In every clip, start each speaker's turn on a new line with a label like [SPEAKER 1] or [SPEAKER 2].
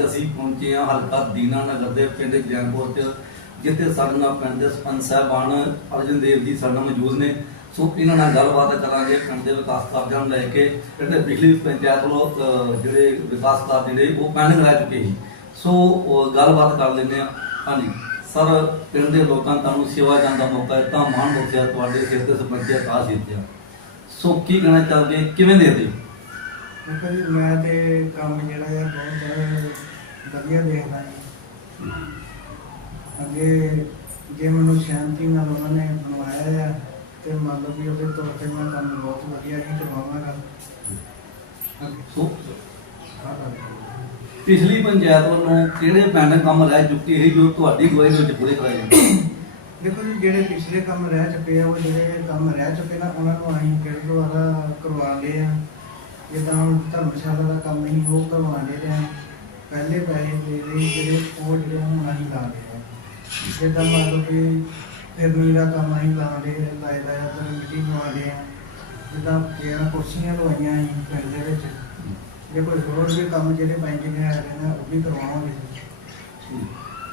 [SPEAKER 1] ਅੱਜ ਅਸੀਂ ਪਹੁੰਚੇ ਹਾਂ ਹਲਕਾ ਦੀਨਾ ਨਗਰ ਦੇ ਪਿੰਡ ਜੈਨਪੁਰ ਚ, ਜਿੱਥੇ ਸਾਡੇ ਨਾਲ ਪਿੰਡ ਦੇ ਸਰਪੰਚ ਸਾਹਿਬਾਨ ਅਰਜਨ ਦੇਵ ਜੀ ਸਾਡੇ ਨਾਲ ਮੌਜੂਦ ਨੇ। ਸੋ ਇਹਨਾਂ ਨਾਲ ਗੱਲਬਾਤ ਕਰਾਂਗੇ ਪਿੰਡ ਦੇ ਵਿਕਾਸ ਕਾਰਜਾਂ ਨੂੰ ਲੈ ਕੇ। ਜਿਹੜੇ ਪਿਛਲੀ ਪੰਚਾਇਤ ਵੱਲੋਂ ਜਿਹੜੇ ਵਿਕਾਸ ਕਾਰਜ ਜਿਹੜੇ, ਉਹ ਪੈਂਡਿੰਗ ਰਹਿ ਚੁੱਕੇ ਸੀ। ਸੋ ਗੱਲਬਾਤ ਕਰ ਲੈਂਦੇ ਹਾਂ। ਹਾਂਜੀ, ਸਰ, ਪਿੰਡ ਦੇ ਲੋਕਾਂ ਤੁਹਾਨੂੰ ਸੇਵਾ ਜਾਣ ਦਾ ਮੌਕਾ ਦਿੱਤਾ। ਮਾਣ ਬਖਸ਼ਿਆ ਤੁਹਾਡੇ ਸਿਰ ਤੇ ਸਰਪੰਚਿਆ ਕਾਸ ਦਿੱਤਿਆ ਸੋ ਕੀ ਕਹਿਣਾ ਚਾਹਦੇ ਹੋ? ਕਿਵੇਂ ਦੇ ਦਿਓ
[SPEAKER 2] ਦੇਖੋ ਜੀ, ਮੈਂ ਤੇ ਕੰਮ ਜਿਹੜਾ ਆ, ਬਹੁਤ ਵਧੀਆ ਦੇਖਦਾ ਜੀ ਅੱਗੇ ਜੇ ਮੈਨੂੰ ਸ਼ਾਂਤੀ ਨਾਲ ਉਹਨਾਂ ਨੇ ਬਣਵਾਇਆ ਆ ਤੇ ਮੰਨ ਲਓ ਵੀ ਉਹਦੇ ਤੌਰ ਤੇ ਮੈਂ ਕੰਮ ਬਹੁਤ ਵਧੀਆ ਹੀ ਕਰਵਾਵਾਂਗਾ
[SPEAKER 1] ਸੋ ਪਿਛਲੀ ਪੰਚਾਇਤ ਵੱਲੋਂ ਕਿਹੜੇ ਪੈਂਡਿੰਗ ਕੰਮ ਰਹਿ ਚੁੱਕੇ ਸੀ ਜੋ ਤੁਹਾਡੀ ਦੇ ਵਿੱਚ ਪੂਰੇ ਕਰਾਏ ਜਾਣ
[SPEAKER 2] ਦੇਖੋ ਜੀ ਜਿਹੜੇ ਪਿਛਲੇ ਕੰਮ ਰਹਿ ਚੁੱਕੇ ਆ ਉਹ ਜਿਹੜੇ ਕੰਮ ਰਹਿ ਚੁੱਕੇ ਨਾ ਉਹਨਾਂ ਨੂੰ ਅਸੀਂ ਫਿਰ ਦੁਬਾਰਾ ਕਰਵਾ ਲਏ ਆ। ਜਿੱਦਾਂ ਹੁਣ ਧਰਮਸ਼ਾਲਾ ਦਾ ਕੰਮ ਨਹੀਂ ਉਹ ਕਰਵਾ ਲਏ ਆ। ਪਹਿਲੇ ਪੈਸੇ ਦੇ ਦੇ ਜਿਹੜੇ ਉਹ ਜਿਹੜੇ ਹੁਣ ਅਸੀਂ ਲਾ ਲਏ ਆ। ਜਿੱਦਾਂ ਮੰਨ ਲਓ ਕਿ ਫਿਰਨੀ ਦਾ ਕੰਮ ਅਸੀਂ ਲਾ ਲਏ ਲਾਇਦਾ ਆ ਤੇ ਮਿੱਟੀ ਲਵਾ ਲਏ ਆ। ਜਿੱਦਾਂ ਕਿਹਾ ਕੁਰਸੀਆਂ ਲਵਾਈਆਂ ਅਸੀਂ ਪਿੰਡ ਦੇ ਵਿੱਚ। ਜੇ ਕੋਈ ਹੋਰ ਵੀ ਕੰਮ ਜਿਹੜੇ ਪੈਂਡਿੰਗ ਹੈਗੇ ਨੇ ਉਹ ਵੀ ਕਰਵਾਵਾਂਗੇ।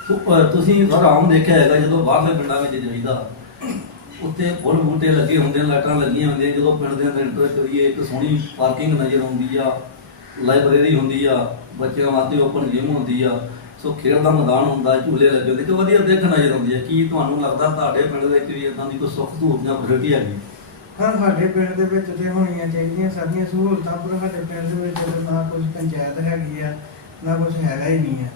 [SPEAKER 1] ਸੋ, ਅਹ, ਤੁਸੀਂ ਆਰਾਮ ਦੇਖਿਆ ਹੈਗਾ ਜਦੋਂ ਬਾਹਰਲੇ ਪਿੰਡਾਂ ਵਿੱਚ ਜਾਈਦਾ ਉੱਤੇ ਫੁੱਲ ਬੂਟੇ ਲੱਗੇ ਹੁੰਦੇ ਨੇ ਲਾਈਟਾਂ ਲੱਗੀਆਂ ਹੁੰਦੀਆਂ ਜਦੋਂ ਪਿੰਡ ਦੇ ਅੰਦਰ ਐਂਟਰ ਕਰੀਏ ਇੱਕ ਸੋਹਣੀ ਪਾਰਕਿੰਗ ਨਜ਼ਰ ਆਉਂਦੀ ਆ ਲਾਇਬ੍ਰੇਰੀ ਹੁੰਦੀ ਆ ਬੱਚਿਆਂ ਵਾਸਤੇ ਓਪਨ ਜਿਮ ਹੁੰਦੀ ਆ ਸੋ ਖੇਡ ਦਾ ਮੈਦਾਨ ਹੁੰਦਾ ਝੂਲੇ ਲੱਗੇ ਹੁੰਦੇ ਕਿ ਵਧੀਆ ਦੇਖ ਨਜ਼ਰ ਆਉਂਦੀ ਆ ਕੀ ਤੁਹਾਨੂੰ ਲੱਗਦਾ ਤੁਹਾਡੇ ਪਿੰਡ ਵਿੱਚ ਵੀ ਇਦਾਂ ਦੀ ਕੋਈ ਸੁੱਖ ਸਹੂਲਤਾਂ ਫੈਸਿਲਿਟੀ ਹੈਗੀ?
[SPEAKER 2] ਹਾਂ ਸਾਡੇ ਪਿੰਡ ਦੇ ਵਿੱਚ ਤੇ ਹੋਣੀਆਂ ਚਾਹੀਦੀਆਂ ਸਾਰੀਆਂ ਸਹੂਲਤਾਂ ਪਰ ਸਾਡੇ ਪਿੰਡ ਦੇ ਵਿੱਚ ਨਾ ਕੁਝ ਪੰਚਾਇਤ ਹੈਗੀ ਆ ਨਾ ਕੁਝ ਹੈਗਾ ਹੀ ਨਹੀਂ ਹੈ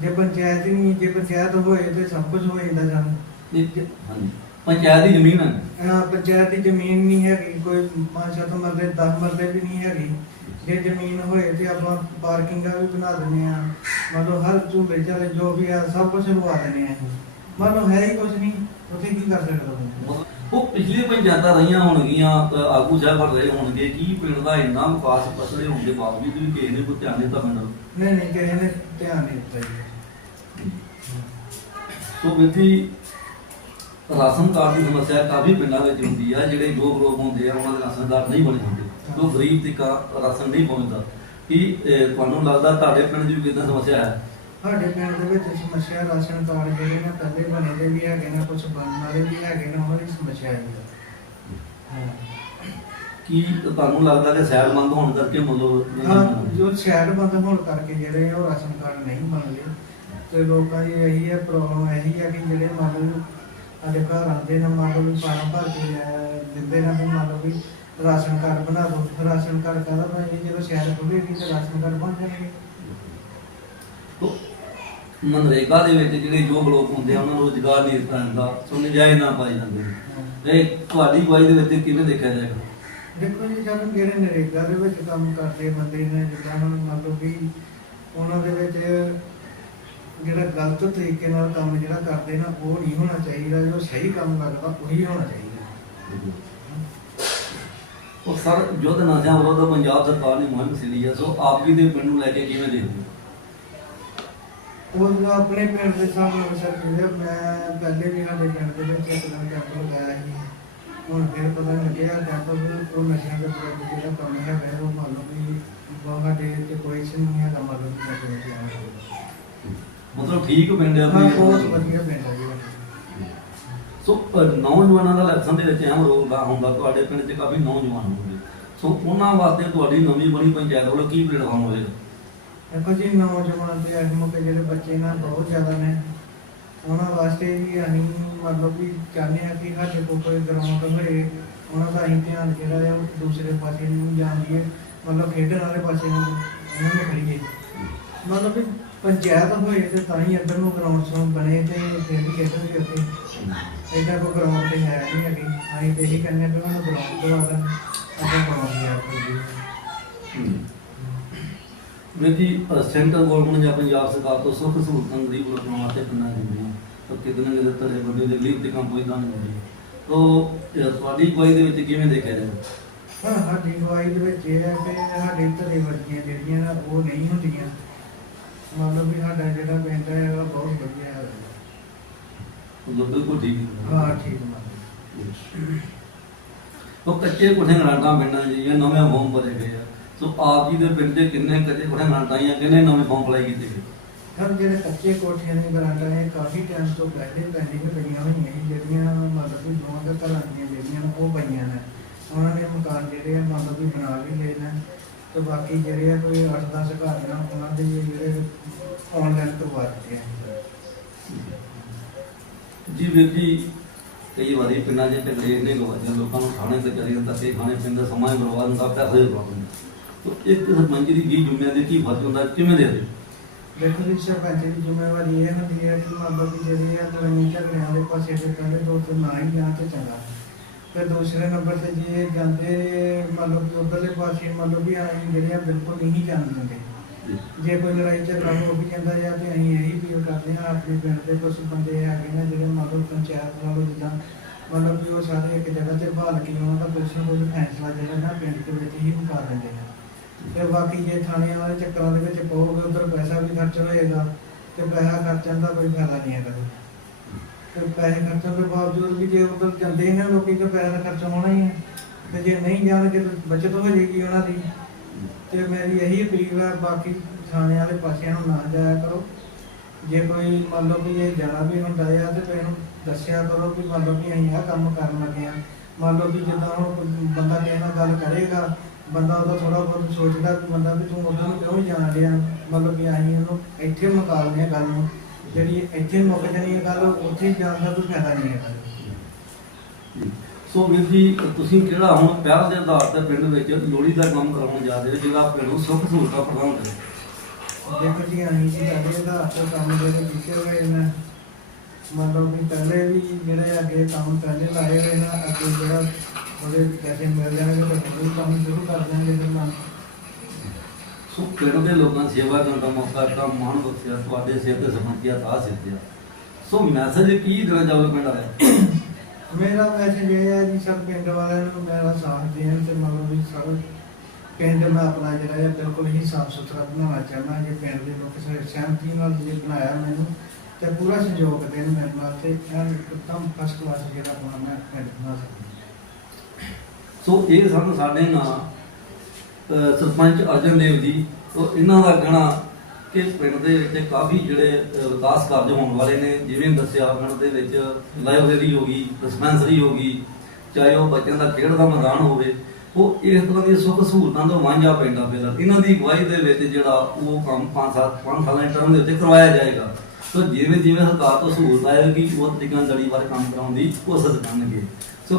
[SPEAKER 2] ਜੇ ਪੰਚਾਇਤ ਹੀ ਨਹੀਂ ਜੇ ਪੰਚਾਇਤ ਹੋਏ ਤੇ ਸਭ ਕੁਝ ਹੋ ਜਾਂਦਾ
[SPEAKER 1] ਜ- ਹਾਂਜੀ ਪੰਚਾਇਤ ਦੀ ਜ਼ਮੀਨ ਹੈ?
[SPEAKER 2] ਪੰਚਾਇਤ ਦੀ ਜ਼ਮੀਨ ਨਹੀਂ ਹੈਗੀ ਕੋਈ ਪੰਜ ਸੱਤ ਮਰਲੇ 10 ਮਰਲੇ ਵੀ ਨਹੀਂ ਹੈਗੀ। ਜੇ ਜ਼ਮੀਨ ਹੋਏ ਤੇ ਆਪਾਂ ਪਾਰਕਿੰਗਾਂ ਵੀ ਬਣਾ ਦਿੰਦੇ ਆ ਮਤਲਬ ਹਰ ਝੂਲੇ ਚਾਲੇ ਜੋ ਵੀ ਆ ਸਭ ਕੁਝ ਲਵਾ ਦਿੰਦੇ ਆ ਮਤਲਬ ਹੈ ਹੀ ਕੁਝ ਨਹੀਂ ਉੱਥੇ ਕੀ ਕਰ ਸਕਦਾ ਬੰਦਾ
[SPEAKER 1] ਉਹ ਪਿਛਲੀ ਪੰਚਾਇਤਾਂ ਰਹੀਆਂ ਹੋਣਗੀਆਂ ਆਗੂ ਸਾਹਿਬ ਰਹੇ ਹੋਣਗੇ ਕੀ ਪਿੰਡ ਦਾ ਇੰਨਾ ਵਿਕਾਸ ਪਸਰੇ ਹੋਣ ਦੇ ਬਾਵਜੂਦ ਵੀ ਕਿਸੇ ਨੇ ਕੋਈ ਧਿਆਨ ਦਿੱਤਾ ਪਿੰਡ?
[SPEAKER 2] ਨਹੀਂ ਨਹੀਂ ਕਿਸੇ ਨੇ ਧਿਆਨ ਨਹੀਂ ਦਿੱਤਾ ਜੀ।
[SPEAKER 1] ਸੋ ਵਿਧੀ ਰਾਸ਼ਨ ਕਾਰਡ ਦੀ ਸਮੱਸਿਆ ਕਾਫੀ ਪਿੰਡਾਂ ਵਿੱਚ ਹੁੰਦੀ ਆ ਜਿਹੜੇ ਜੋ ਲੋਕ ਹੁੰਦੇ ਆ ਉਹਨਾਂ ਦੇ ਰਾਸ਼ਨ ਕਾਰਡ ਨਹੀਂ ਬਣੇ ਹੁੰਦੇ। ਜੋ ਗਰੀਬ ਤੇ ਰਾਸ਼ਨ ਨਹੀਂ ਪਹੁੰਚਦਾ। ਕੀ ਤੁਹਾਨੂੰ ਲੱਗਦਾ ਤੁਹਾਡੇ ਪਿੰਡ 'ਚ ਵੀ ਕਿਦਾਂ ਸਮੱਸਿਆ ਹੈ?
[SPEAKER 2] ਸਾਡੇ ਪਿੰਡ ਦੇ ਵਿੱਚ ਸਮੱਸਿਆ ਰਾਸ਼ਨ ਕਾਰਡ ਜਿਹੜੇ ਨੇ ਪਹਿਲੇ ਬਣੇ ਦੇ ਵੀ ਹੈਗੇ ਨੇ ਕੁਝ ਬਣਨ ਵਾਲੇ ਵੀ ਹੈਗੇ ਨੇ ਉਹਨਾਂ ਦੀ ਸਮੱਸਿਆ ਹੈ ਹਾਂ।
[SPEAKER 1] ਕੀ ਤੁਹਾਨੂੰ ਲੱਗਦਾ ਕਿ ਸੈਲ ਬੰਦ ਹੋਣ ਕਰਕੇ ਮਤਲਬ
[SPEAKER 2] ਹਾਂ ਜੋ ਸ਼ਹਿਰ ਬੰਦ ਹੋਣ ਕਰਕੇ ਜਿਹੜੇ ਉਹ ਰਾਸ਼ਨ ਕਾਰਡ ਨਹੀਂ ਬਣਦੇ ਤੇ ਲੋਕਾਂ ਦੀ ਇਹੀ ਹੈ ਪ੍ਰੋਬਲਮ ਇਹੀ ਹੈ ਕਿ ਜਿਹੜੇ ਮੰਨ ਲਓ ਸਾਡੇ ਘਰ ਆਉਂਦੇ ਨੇ ਮੰਨ ਲਓ ਫਾਰਮ ਭਰ ਕੇ ਦਿੰਦੇ ਨੇ ਮੰਨ ਲਓ ਵੀ ਰਾਸ਼ਨ ਕਾਰਡ ਬਣਾ ਦਿਓ ਰਾਸ਼ਨ ਕਾਰਡ ਕਹਦਾ ਭਾਈ ਜਦੋਂ ਸ਼ਹਿਰ ਖੁੱਲੇਗੀ ਤੇ ਰਾਸ਼ਨ ਕਾਰਡ ਬਣ ਜਾਣਗੇ।
[SPEAKER 1] ਮਨਰੇਗਾ ਦੇ ਵਿੱਚ ਜਿਹੜੇ ਯੋਗ ਲੋਕ ਹੁੰਦੇ ਆ ਉਹਨਾਂ ਨੂੰ ਰੋਜ਼ਗਾਰ ਨਹੀਂ ਦਿੱਤਾ ਜਾਂਦਾ ਸੋ ਨਜਾਇਜ਼ ਨਾ ਪਾਈ ਜਾਂਦੇ। ਇਹ ਤੁਹਾਡੀ ਗਵਾਹੀ ਦੇ ਵਿੱਚ ਕਿਵੇਂ ਦੇਖਿਆ ਜਾਏਗਾ?
[SPEAKER 2] ਦੇਖੋ ਜੀ ਜਦੋਂ ਜਿਹੜੇ ਨਰੇਗਾ ਦੇ ਵਿੱਚ ਕੰਮ ਕਰਦੇ ਬੰਦੇ ਨੇ ਜਿੱਦਾਂ ਹੁਣ ਮੰਨ ਲਓ ਵੀ ਉਹਨਾਂ ਦੇ ਵਿੱਚ ਜਿਹੜਾ ਗਲਤ ਤਰੀਕੇ ਨਾਲ ਕੰਮ ਜਿਹੜਾ ਕਰਦੇ ਨਾ ਉਹ ਨਹੀਂ ਹੋਣਾ ਚਾਹੀਦਾ। ਜੋ ਸਹੀ ਕੰਮ ਕਰਦਾ ਉਹੀ ਹੋਣਾ ਚਾਹੀਦਾ।
[SPEAKER 1] ਉਹ ਸਰ ਯੁੱਧ ਨਸ਼ਿਆਂ ਵਿਰੁੱਧ ਪੰਜਾਬ ਸਰਕਾਰ ਨੇ ਮੁਹਿੰਮ ਛੇੜੀ ਹੈ ਸੋ ਆਪ ਵੀ ਦੇ ਪਿੰਡ ਨੂੰ ਲੈ ਕੇ ਕਿਵੇਂ ਦੇਖਦੇ ਹੋ
[SPEAKER 2] ਉਹ ਆਪਣੇ ਪਿੰਡ ਦੇ ਸਾਹਮਣੇ ਸਰ ਜਿਹੜੇ ਮੈਂ ਪਹਿਲੇ ਵੀ ਸਾਡੇ ਪਿੰਡ ਦੇ ਵਿੱਚ ਇੱਕ ਦਿਨ ਕੈਂਪ ਲਗਾਇਆ ਸੀ। ਹੁਣ ਫਿਰ ਪਤਾ ਲੱਗਿਆ ਕੈਂਪ ਉਹ ਨਸ਼ਿਆਂ ਦੇ ਵਿਰੁੱਧ ਜਿਹੜਾ ਕੰਮ ਹੈਗਾ ਉਹ ਮੰਨ ਲਓ ਵੀ ਸਾਡੇ ਤੇ ਕੋਈ ਨਹੀਂ ਲਓ ਕਿ ਨਸ਼ੇ ਦੇ ਖਿਲਾਫ।
[SPEAKER 1] ਮਤਲਬ ਠੀਕ ਪਿੰਡ ਆ
[SPEAKER 2] ਹਾਂ
[SPEAKER 1] ਵੀ
[SPEAKER 2] ਬਹੁਤ ਵਧੀਆ ਪਿੰਡ ਹੈ ਜੀ
[SPEAKER 1] ਸੋ ਨੌਜਵਾਨਾਂ ਦਾ ਇਲੈਕਸ਼ਨ ਦੇ ਵਿੱਚ ਅਹਿਮ ਰੋਲ ਦਾ ਹੁੰਦਾ ਤੁਹਾਡੇ ਪਿੰਡ 'ਚ ਕਾਫੀ ਨੌਜਵਾਨ ਹੁੰਦੇ। ਸੋ, ਉਹਨਾਂ ਵਾਸਤੇ ਤੁਹਾਡੀ ਨਵੀਂ ਬਣੀ ਪੰਚਾਇਤ ਵੱਲੋਂ ਕੀ ਪਲੇਟਫਾਰਮ ਹੋਏਗਾ
[SPEAKER 2] ਦੇਖੋ ਜੀ, ਨੌਜਵਾਨ ਤੇ ਅੱਜ ਮੌਕੇ ਜਿਹੜੇ ਬੱਚੇ ਨਾ ਬਹੁਤ ਜ਼ਿਆਦਾ ਨੇ। ਉਹਨਾਂ ਵਾਸਤੇ ਵੀ ਅਸੀਂ ਮਤਲਬ ਵੀ ਚਾਹੁੰਦੇ ਹਾਂ ਕਿ ਸਾਡੇ ਕੋਲ ਕੋਈ ਗਰਾਊਂਡ ਹੋਏ ਉਹਨਾਂ ਦਾ ਅਸੀਂ ਧਿਆਨ ਜਿਹੜਾ ਆ ਦੂਸਰੇ ਪਾਸੇ ਨੂੰ ਜਾਂਦੀਏ ਮਤਲਬ ਖੇਡਣ ਵਾਲੇ ਪਾਸੇ ਨੂੰ ਉਹਨਾਂ ਨੂੰ ਕਰੀਏ ਮਤਲਬ ਵੀ ਪੰਚਾਇਤ ਹੋਏ ਤੇ ਤਾਂ ਹੀ ਅੰਦਰ ਨੂੰ ਗਰਾਊਂਡ ਸੋ ਬਣੇ ਤੇ ਫਿਰ ਵੀ ਖੇਡਣਗੇ ਉੱਥੇ। ਇਹਦਾ ਕੋਈ ਗਰਾਊਂਡ ਤੇ ਹੈ ਨਹੀਂ ਹੈਗੀ। ਅਸੀਂ ਤੇ ਇਹੀ ਕਹਿੰਦੇ ਹਾਂ ਕਿ ਉਹਨਾਂ ਨੂੰ ਗਰਾਊਂਡ ਦਵਾ ਦੇਣ ਅਤੇ ਗਰਾਊਂਡ ਦੀ ਆਪ ਕਰੀਏ।
[SPEAKER 1] ਵੀਰ ਜੀ ਅ, ਸੈਂਟਰ ਗਵਰਨਮੈਂਟ ਜਾਂ ਪੰਜਾਬ ਸਰਕਾਰ ਤੋਂ ਸੁੱਖ ਸਹੂਲਤਾਂ ਗਰੀਬ ਲੋਕਾਂ ਵਾਸਤੇ ਪਿੰਡਾਂ ਦਿੰਦੀਆਂ ਤਾਂ ਕਿਤੇ ਨਾ ਕਿਤੇ ਤਰੇ ਬੰਦੇ ਦੇ ਗਰੀਬ ਤੇ ਕੰਮ ਕੋਈ ਤਾਂ ਨਹੀਂ ਹੁੰਦੀ ਤੋ ਤੁਹਾਡੀ ਗਵਾਹੀ ਦੇ ਵਿੱਚ ਕਿਵੇਂ ਦੇਖਿਆ ਜਾਏ
[SPEAKER 2] ਹਾਂ ਸਾਡੀ ਗਵਾਹੀ ਦੇ ਵਿੱਚ ਇਹ ਹੈ ਕਿ ਸਾਡੇ ਧਰੇ ਵਰਗੀਆਂ ਜਿਹੜੀਆਂ ਨਾ ਉਹ ਨਹੀਂ ਹੁੰਦੀਆਂ। ਮੰਨ ਲਓ ਵੀ ਸਾਡਾ ਜਿਹੜਾ ਪਿੰਡ ਹੈ ਉਹ ਬਹੁਤ ਵਧੀਆ ਹੈ।
[SPEAKER 1] ਉਹ ਬਿਲਕੁਲ ਠੀਕ ਹੈ
[SPEAKER 2] ਹਾਂ ਠੀਕ ਮੰਨ
[SPEAKER 1] ਉਹ ਕੱਚੇ ਕੁੱਠੇ ਗਰਾਂਟਾਂ ਪਿੰਡਾਂ ਜਿਹੜੀਆਂ ਨਵੇਂ ਹੋਮ ਬਣੇ ਗਏ ਆ। ਸੋ ਆਪ ਜੀ ਦੇ ਪਿੰਡ ਦੇ ਕਿੰਨੇ ਕੱਚੇ ਕੋਠੇ ਗਾਂਟਾਈਆਂ ਕਿੰਨੇ ਨਵੇਂ ਫਾਰਮ ਅਪਲਾਈ ਕੀਤੇ ਗਏ?
[SPEAKER 2] ਸਰ ਜਿਹੜੇ ਕੱਚੇ ਕੋਠੀਆਂ ਨੇ ਗਰਾਂਟਾਂ ਨੇ ਕਾਫੀ ਟਾਈਮ ਤੋਂ ਪਹਿਲੇ ਪੈਂਡਿੰਗ ਪਈਆਂ ਹੋਈਆਂ ਸੀ ਜਿਹੜੀਆਂ ਮਤਲਬ ਕਿ ਦੋਵਾਂ ਦੇ ਘਰਾਂ ਦੀਆਂ ਜਿਹੜੀਆਂ ਉਹ ਪਈਆਂ ਨੇ। ਉਹਨਾਂ ਨੇ ਮਕਾਨ ਜਿਹੜੇ ਆ ਮਤਲਬ ਕਿ ਬਣਾ ਵੀ ਲਏ ਨੇ ਤੇ ਬਾਕੀ ਜਿਹੜੇ ਆ ਕੋਈ 8-10 ਘਰ ਨੇ ਉਹਨਾਂ ਦੇ ਜਿਹੜੇ ਆਨਲਾਈਨ ਕਰਵਾ ਦਿੱਤੇ ਆ।
[SPEAKER 1] ਜੀ ਵੀਰ ਜੀ, ਕਈ ਵਾਰੀ ਪਿੰਡਾਂ 'ਚ ਝਗੜੇ ਇੰਨੇ ਗਵਾਜੇ ਲੋਕਾਂ ਨੂੰ ਥਾਣੇ ਤੇ ਚਲੇ ਜਾਂਦਾ ਤੇ ਖਾਣੇ ਪੀਣ ਦਾ ਸਮਾਂ ਹੀ ਬਰਬਾਦ ਹੁੰਦਾ, ਪੈਸੇ ਬਰਬਾਦ ਹੁੰਦੇ। ਤੋ ਇੱਕ ਸਰਪੰਚ ਦੀ ਕੀ ਜ਼ਿੰਮੇਵਾਰੀ, ਕੀ ਫਰਜ਼ ਹੁੰਦਾ, ਕਿਵੇਂ ਦੇ ਦੇ
[SPEAKER 2] ਦੇਖੋ ਜੀ, ਸਰਪੰਚ ਦੀ ਜ਼ਿੰਮੇਵਾਰੀ ਇਹ ਹੁੰਦੀ ਹੈ ਕਿ ਮਤਲਬ ਕਿ ਜਿਹੜੇ ਆ ਲੜਾਈ ਝਗੜਿਆਂ ਦੇ ਪਾਸੇ ਤੇ ਪਹਿਲੇ ਦੋ ਤੇ ਨਾ ਹੀ ਜਾਣ ਤੇ ਚੰਗਾ। ਤੇ ਦੂਸਰੇ ਨੰਬਰ ਤੇ ਜੇ ਜਾਂਦੇ ਮਤਲਬ ਕਿ ਉਧਰਲੇ ਪਾਸੇ ਮਤਲਬ ਕਿ ਅਸੀਂ ਜਿਹੜੇ ਬਿਲਕੁਲ ਨਹੀਂ ਜਾਣ ਦਿੰਦੇ। ਜੇ ਕੋਈ ਲੜਾਈ ਝਗੜਾ ਹੋ ਵੀ ਜਾਂਦਾ ਜਾਂ ਤੇ ਅਸੀਂ ਇਹੀ ਫੀਲ ਕਰਦੇ ਹਾਂ, ਆਪਣੇ ਪਿੰਡ ਦੇ ਕੁਝ ਬੰਦੇ ਹੈਗੇ ਨੇ ਜਿਹੜੇ ਮਤਲਬ ਪੰਚਾਇਤ ਨਾਲੋਂ ਜਿੱਦਾਂ ਮਤਲਬ ਕਿ ਉਹ ਸਾਰੇ ਇੱਕ ਜਗ੍ਹਾ ਤੇ ਭਾਲ ਕੇ ਉਹਨਾਂ ਦਾ ਕੁਝ ਨਾ ਕੁਝ ਫੈਸਲਾ ਜਿਹੜਾ ਨਾ ਪਿੰਡ ਦੇ ਵਿੱਚ ਹੀ ਮੁਕਾ ਦਿੰਦੇ ਨੇ। ਤੇ ਬਾਕੀ ਜੇ ਥਾਣੇ ਵਾਲੇ ਚੱਕਰਾਂ ਦੇ ਵਿੱਚ ਪਓਗੇ ਉਧਰ ਪੈਸਾ ਵੀ ਖਰਚ ਹੋਏਗਾ ਤੇ ਪੈਸਾ ਖਰਚਣ ਦਾ ਕੋਈ ਫਾਇਦਾ ਨਹੀਂ ਹੈਗਾ ਤੇ ਪੈਸੇ ਖਰਚਣ ਦੇ ਬਾਵਜੂਦ ਵੀ ਜੇ ਉਧਰ ਜਾਂਦੇ ਨੇ ਲੋਕੀ, ਤਾਂ ਪੈਸਾ ਤਾਂ ਖਰਚ ਹੋਣਾ ਹੀ ਹੈ। ਤੇ ਜੇ ਨਹੀਂ ਜਾਣਗੇ ਤਾਂ ਬਚਤ ਹੋ ਜਾਏਗੀ ਉਹਨਾਂ ਦੀ। ਤੇ ਮੇਰੀ ਇਹੀ ਅਪੀਲ ਹੈ ਬਾਕੀ ਥਾਣੇ ਵਾਲੇ ਪਾਸਿਆਂ ਨੂੰ ਨਾ ਜਾਇਆ ਕਰੋ। ਜੇ ਕੋਈ ਮੰਨ ਲਓ ਵੀ ਇਹ ਜਾਣਾ ਵੀ ਹੁੰਦਾ ਆ ਤੇ ਫਿਰ ਦੱਸਿਆ ਕਰੋ ਕਿ ਮੰਨ ਲਓ ਵੀ ਅਸੀਂ ਆਹ ਕੰਮ ਕਰਨ ਲੱਗੇ ਆ। ਮੰਨ ਲਓ ਵੀ ਜਿੱਦਾਂ ਹੁਣ ਬੰਦਾ ਕਿਸੇ ਨਾਲ ਗੱਲ ਕਰੇਗਾ, ਬੰਦਾ ਉਹਦਾ ਥੋੜਾ ਬਹੁਤ ਸੋਚਦਾ ਕਿ ਬੰਦਾ ਵੀ ਤੂੰ ਉਧਰ ਨੂੰ ਕਿਉਂ ਜਾਣ ਰਿਹਾ ਮੰਨ ਲਓ ਵੀ ਅਸੀਂ ਉਹਨੂੰ ਇੱਥੇ ਮੁਕਾ ਲੈਂਦੇ ਗੱਲ ਨੂੰ। ਜਿਹੜੀ ਇੱਥੇ ਮੁੱਕ ਜਾਣੀ ਹੈ ਗੱਲ, ਉੱਥੇ ਜਾਣ ਦਾ ਕੋਈ ਫਾਇਦਾ ਨਹੀਂ ਹੈ
[SPEAKER 1] ਸੋ ਵੀਰ ਜੀ ਤੁਸੀਂ ਕਿਹੜਾ ਹੁਣ ਪਹਿਲ ਦੇ ਆਧਾਰ ਤੇ ਪਿੰਡ ਵਿੱਚ ਲੋੜੀ ਦਾ ਕੰਮ ਕਰਾਉਣ ਜਾ ਰਹੇ ਹੋ ਜਿਹੜਾ ਪਿੰਡ ਨੂੰ ਸੁੱਖ ਸਹੂਲਤਾਂ ਪ੍ਰਦਾਨ ਕਰੇ?
[SPEAKER 2] ਦੇਖੋ ਜੀ ਅਸੀਂ ਜੀ ਸਾਡੇ ਦਾ ਆਪੋ ਕੰਮ ਜਿਹੜੇ ਕੀਤੇ ਹੋਏ ਨੇ। ਮੰਨ ਲਓ ਵੀ ਪਹਿਲੇ ਵੀ ਜਿਹੜੇ ਅੱਗੇ ਕੰਮ ਪਹਿਲੇ ਲਾਏ ਹੋਏ ਨੇ ਅੱਗੇ ਜਿਹੜਾ ਉਹਦੇ ਪੈਸੇ ਮਿਲ ਜਾਣਗੇ ਤਾਂ ਉਹ ਕੰਮ ਸ਼ੁਰੂ ਕਰ ਦੇਣਗੇ ਫਿਰ ਮੰਨ
[SPEAKER 1] ਸੋ ਪਿੰਡ ਦੇ ਲੋਕਾਂ ਸੇਵਾ ਕਰਨ ਦਾ ਮੌਕਾ ਤਾਂ ਮਾਣ ਬਖਸ਼ਿਆ ਤੁਹਾਡੇ ਸਿਰ ਤੇ ਸਮਝਿਆ ਤਾਂ ਸਿਰ ਤੇ। ਸੋ ਮੈਸੇਜ ਕੀ ਦੇਣਾ ਚਾਹੋਗੇ ਪਿੰਡ ਵਾਲੇ
[SPEAKER 2] ਮੇਰਾ ਮੈਸੇਜ ਇਹ ਹੈ ਜੀ ਸਭ ਪਿੰਡ ਵਾਲਿਆਂ ਨੂੰ ਮੇਰਾ ਸਾਥ ਦੇਣ ਤੇ ਮਤਲਬ ਲਓ ਵੀ ਸਭ ਪਿੰਡ ਮੈਂ ਆਪਣਾ ਜਿਹੜਾ ਹੈ ਬਿਲਕੁਲ ਹੀ ਸਾਫ਼ ਸੁਥਰਾ ਬਣਾਉਣਾ ਚਾਹੁੰਦਾ ਜੇ, ਪਿੰਡ ਦੇ ਲੋਕ ਸਾਰੇ ਸਹਿਮਤੀ ਨਾਲ ਜੇ ਬਣਾਇਆ ਮੈਨੂੰ ਤੇ ਪੂਰਾ ਸਹਿਯੋਗ ਦੇਣ ਮੇਰੇ ਨਾਲ ਤੇ ਐਨ ਇੱਕਦਮ ਫਸਟ ਕਲਾਸ ਜਿਹੜਾ ਆਪਣਾ ਮੈਂ ਪਿੰਡ ਬਣਾ ਸਕਾਂ
[SPEAKER 1] ਸੋ ਇਹ ਸਨ ਸਾਡੇ ਨਾਲ ਸਰਪੰਚ ਅਰਜਨ ਦੇਵ ਜੀ, ਸੋ ਇਹਨਾਂ ਦਾ ਕਹਿਣਾ ਕਿ ਪਿੰਡ ਦੇ ਵਿੱਚ ਕਾਫੀ ਜਿਹੜੇ ਵਿਕਾਸ ਕਾਰਜ ਹੋਣ ਵਾਲੇ ਨੇ, ਜਿਵੇਂ ਦੱਸਿਆ, ਪਿੰਡ ਦੇ ਵਿੱਚ ਲਾਇਬ੍ਰੇਰੀ ਹੋ ਗਈ, ਡਿਸਪੈਂਸਰੀ ਹੋ ਗਈ, ਚਾਹੇ ਉਹ ਬੱਚਿਆਂ ਦਾ ਖੇਡ ਦਾ ਮੈਦਾਨ ਹੋਵੇ, ਉਹ ਇਸ ਤਰ੍ਹਾਂ ਦੀ ਸੁੱਖ ਸਹੂਲਤਾਂ ਤੋਂ ਵਾਂਝਾ ਪੈਂਦਾ ਪਿਆ ਇਹਨਾਂ ਦੀ ਅਗਵਾਈ ਦੇ ਵਿੱਚ ਜਿਹੜਾ ਉਹ ਕੰਮ 5-7 5 ਸਾਲਾਂ ਦੇ ਟਰਮ ਦੇ ਉੱਤੇ ਕਰਵਾਇਆ ਜਾਏਗਾ। ਸੋ ਜਿਵੇਂ ਜਿਵੇਂ ਸਰਕਾਰ ਤੋਂ ਸਹੂਲਤ ਆਏਗੀ, ਉਹ ਤਰੀਕਾਂ ਦੜੀ ਵਾਲੇ ਕੰਮ ਕਰਾਉਣ ਦੀ ਕੋਸ਼ਿਸ਼ ਕਰਨਗੇ। ਸੋ